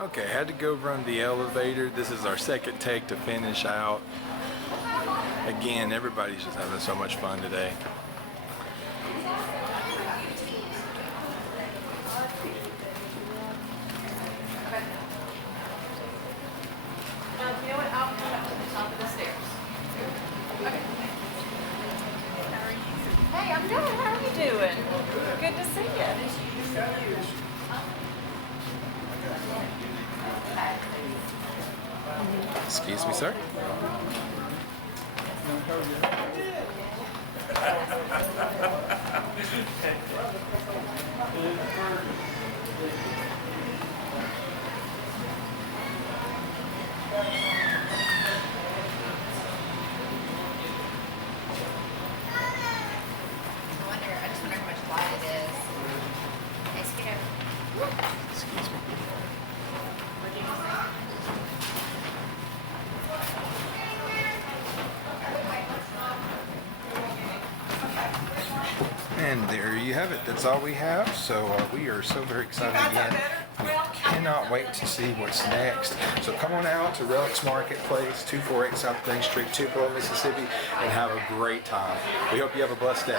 Okay, had to go run the elevator. This is our second take to finish out. Again, everybody's just having so much fun today. You know what? I'll come up to the top of the stairs. Okay. Hey, I'm good. How are you doing? Good to see you. Excuse me, sir. I just wonder how much light it is. Hey, Skip. Excuse me. And there you have it. That's all we have. So we are so very excited again. We cannot wait to see what's next. So come on out to Relics Marketplace, 248 South Green Street, Tupelo, Mississippi, and have a great time. We hope you have a blessed day.